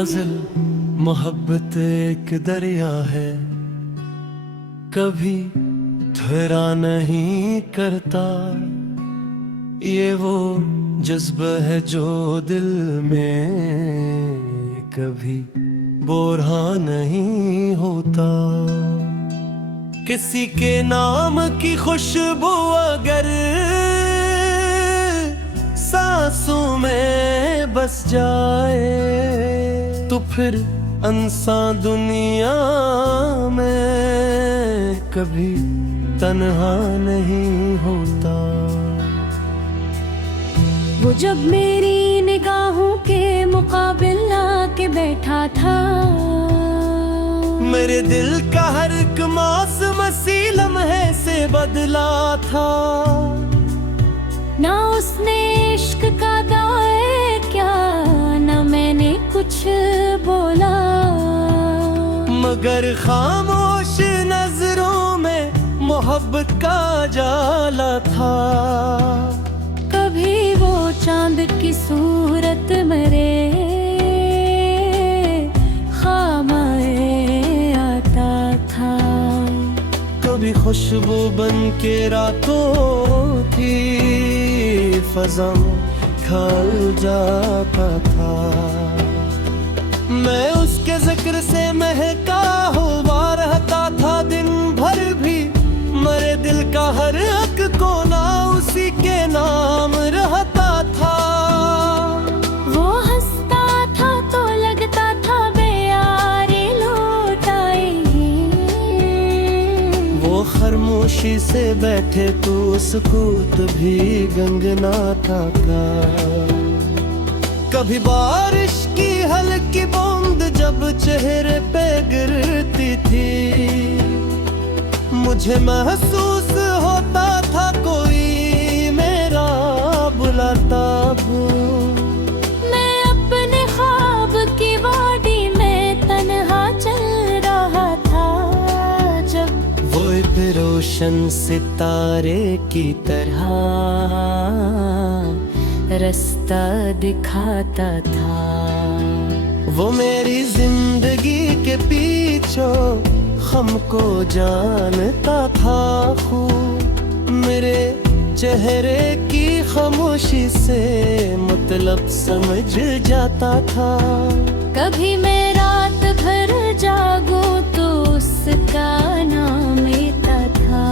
गजल मोहब्बत एक दरिया है, कभी ठहरा नहीं करता। ये वो जज्बा है जो दिल में कभी बोरा नहीं होता। किसी के नाम की खुशबू अगर सांसों में बस जाए तो फिर इंसान दुनिया में कभी तन्हा नहीं होता। वो जब मेरी निगाहों के मुकाबिल आके बैठा था, मेरे दिल का हर एक मौसम इसी लम्हे से बदला था। ना उसने इश्क का दाए क्या, ना मैंने कुछ बोला, मगर खामोश नजरों में मोहब्बत का जाला था। कभी वो चांद की सूरत मेरे खामाए आता था, कभी खुशबू बन के रातों की फज़ा में खल जाता था। मैं उसके जिक्र से महका हुआ रहता था दिन भर भी, मेरे दिल का हर एक कोना उसी के नाम रहता था। वो हंसता था तो लगता था बेयारी लौट आएगी, वो खामोशी से बैठे तो सुकूत भी गंगनाता था। कभी बारिश की हल्की बूंद जब चेहरे पे गिरती थी, मुझे महसूस होता था कोई मेरा बुलाता हो। मैं अपने ख्वाब की वादी में तन्हा चल रहा था, जब वो एक रोशन सितारे की तरह रास्ता दिखाता था। वो मेरी जिंदगी के पीछे हमको जानता था खूब, मेरे चेहरे की खामोशी से मतलब समझ जाता था। कभी मैं रात भर जागूं तो उसका नाम लेता था,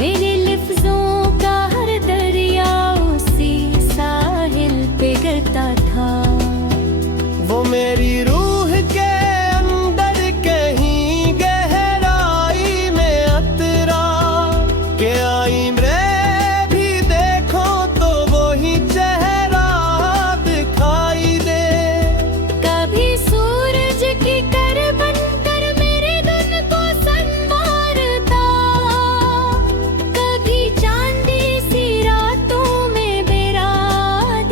मेरे लफ्जों का हर दरिया उसी साहिल पे गिरता था। वो मेरी रूह के अंदर कहीं गहराई में अतरा के आई, मैं भी देखो तो वही चेहरा दिखाई दे। कभी सूरज की कर बनकर मेरे धुन को संवारता, कभी चांदी सी रातों में मेरा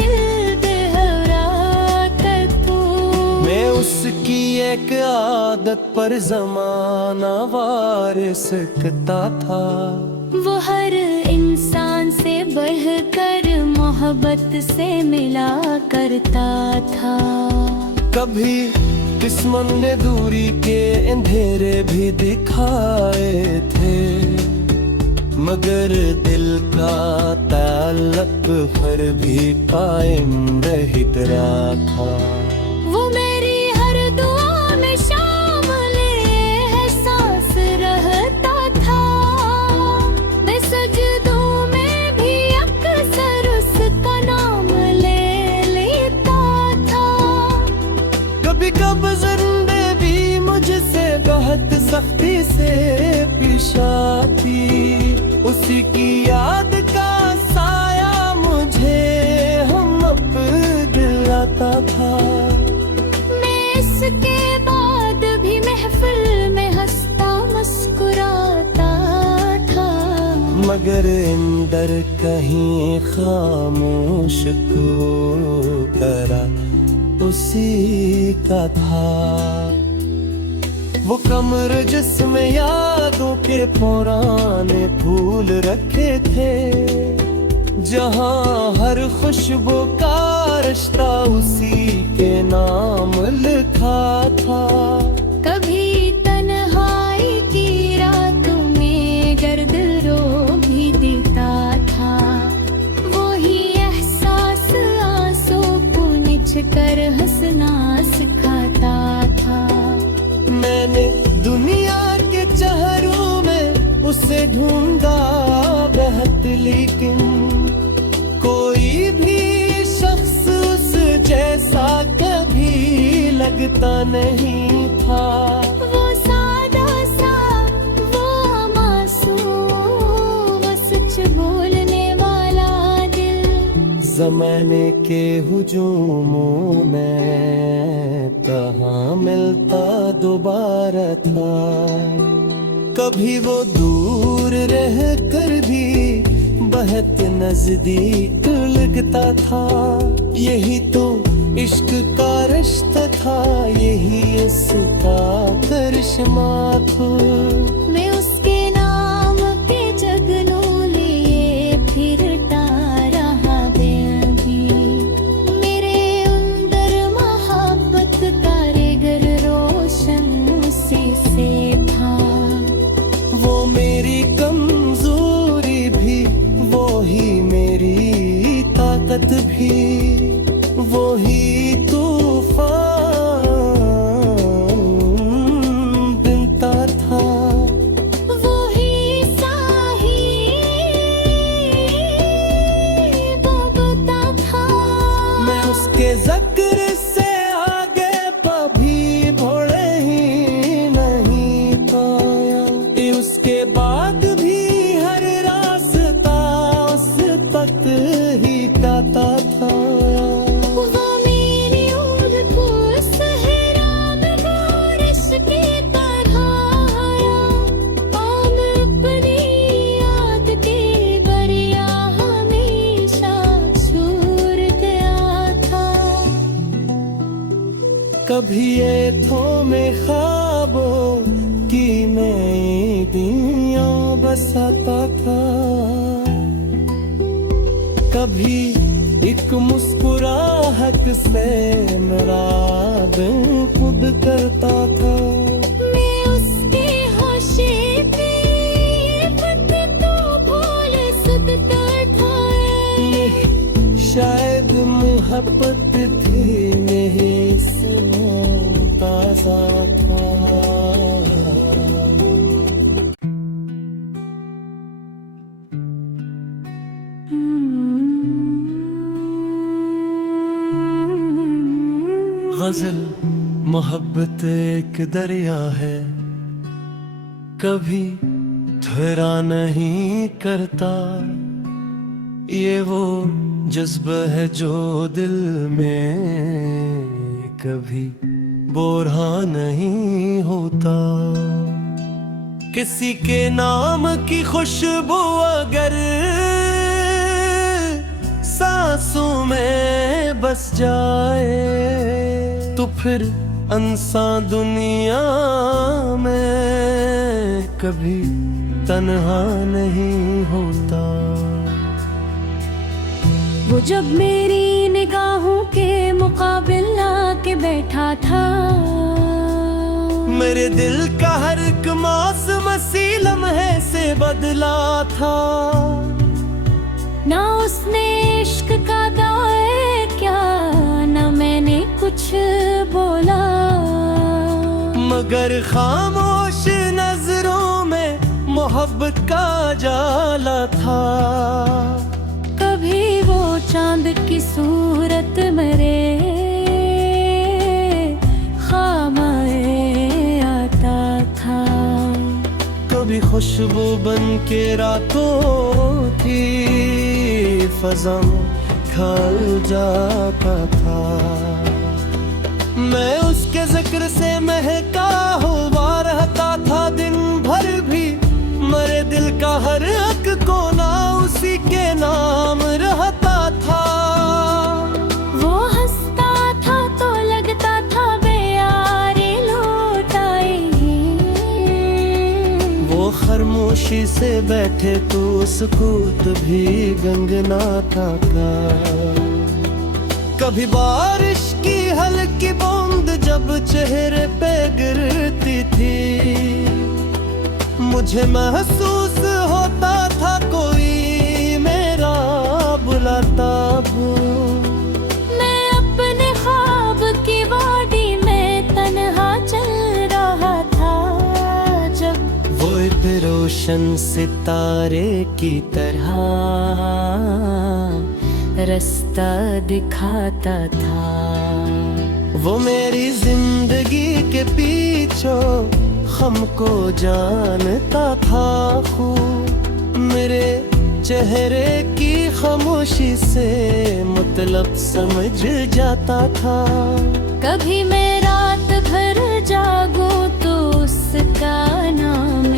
दिल बहरा कर तू। मैं उसकी एक आदत पर जमाना वार सकता था। वो हर इंसान से बढ़कर मोहब्बत से मिला करता था। कभी किस्मत ने दूरी के अंधेरे भी दिखाए थे, मगर दिल का ताल्लुक फिर भी कायम रह था। वो मेरी हर दुआ में शामिल एहसास रहता था, मैं सजदों में भी अक्सर उसका नाम ले लेता था। कभी कब्ज़ भी मुझसे बहुत सख्ती से पेश आती, उसी की याद का साया मुझे हम दिलाता था। इसके बाद भी महफिल में हंसता मुस्कुराता था, मगर अंदर कहीं खामोश को करा उसी का था। वो कमर जिसमें यादों के पुराने फूल रखे थे, जहाँ हर खुशबू का रिश्ता उसी के नाम लिखा था। कभी तन्हाई की रातों में गर्द रो भी देता था। वही एहसास आंसू को निच कर हंसना सिखाता था। मैंने दुनिया के चेहरों में उसे ढूंढा बहुत, लेकिन कोई भी शख्स उस जैसा कभी लगता नहीं था। वो सादा सा, वो मासूम, वो सच बोलने वाला दिल। ज़माने के हुजूमों में कहाँ मिलता दोबारा था। कभी वो दूर रह कर भी बहुत नजदीक लगता था। यही तो इश्क का रिश्ता था, यही इसका करिश्मा था। मैं उसके नाम के जगनों लिए फिरता रहा बेअभी। मेरे अंदर मोहब्बत का रेगर रोशन उसी से था। वो मेरी कमजोरी भी, वो ही मेरी ताकत भी, वो ही तूफान बनता था। वो ही साही बबता था। मैं उसके ज़िक्र से आगे कभी बढ़ ही नहीं पाया। उसके बाद भी हर रास्ता उस तक ही जाता था। वो मेरी उम्र को सहरा में बारिश की तरह आया। और मैं अपनी याद की दरिया हमेशा छोड़ गया था। कभी ये थोमे ख्वाबों की मैं दुनिया बसाता था। कभी एक मुस्कुराहट से मेरा दिल खुद करता था। मैं उसके होशे पे पत तो भूल सकता था। शायद मोहब्बत थी नहीं सुनता सा था। गजल मोहब्बत एक दरिया है, कभी ठहरा नहीं करता। ये वो जज्बा है जो दिल में कभी बोरा नहीं होता। किसी के नाम की खुशबू अगर सांसों में बस जाए तो फिर इंसान दुनिया में कभी तन्हा नहीं होता। वो जब मेरी निगाहों के मुकाबिल आके बैठा था। मेरे दिल का हर एक मौसम इसी लम्हे से बदला था। ना उसने इश्क का दाए क्या, ना मैंने कुछ बोला। मगर खामोश नजरों में मोहब्बत का जाला था। कभी वो चांद की सूरत मेरे ख़ामाए आता था। कभी खुशबू बन के रातों की फज़ा खल जाता था। मैं उसके जिक्र से महका हुआ रहता था दिन भर भी। मेरे दिल का हर एक कोना उसी के नाम रहता था। वो हंसता था तो लगता था बेयारी लौट आएगी। वो खरमोश खामोशी से बैठे तो सुकूत भी गंगनाथा का। कभी बारिश की हल्की बूंद जब चेहरे पे गिरती थी, मुझे महसूस होता था कोई मेरा बुलाता भी। मैं अपने ख्वाब की वादी में तन्हा चल रहा था जब वो एक रोशन सितारे की तरह रास्ता दिखाता था। वो मेरी जिंदगी के पीछे हमको जानता था खूब। मेरे चेहरे की खामोशी से मतलब समझ जाता था। कभी मैं रात भर जागूं तो उसका नाम